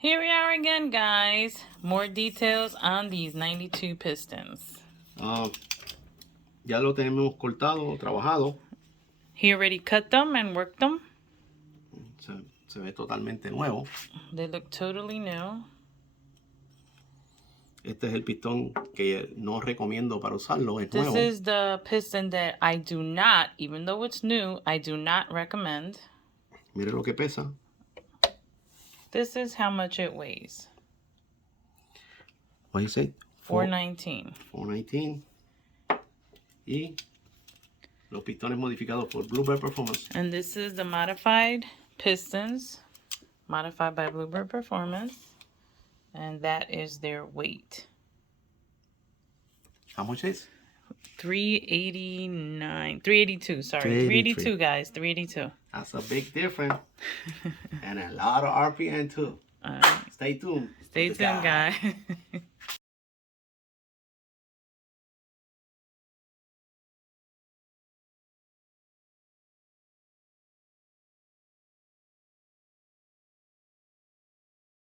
Here we are again, guys. More details on these 92 pistons. Ya lo tenemos cortado, trabajado. He already cut them and worked them. Se ve totalmente nuevo. They look totally new. Este es el pistón que no recomiendo para usarlo, es nuevo. This is the piston that I do not, even though it's new, I do not recommend. Mire lo que pesa. This is how much it weighs. What do you say? 419. 419. Y los pistones modificados por Bluebird Performance. And this is the modified pistons, modified by Bluebird Performance. And that is their weight. How much is? 382, sorry. 382, guys, 382. That's a big difference. And a lot of RPM too. Stay tuned. Stay tuned, guys.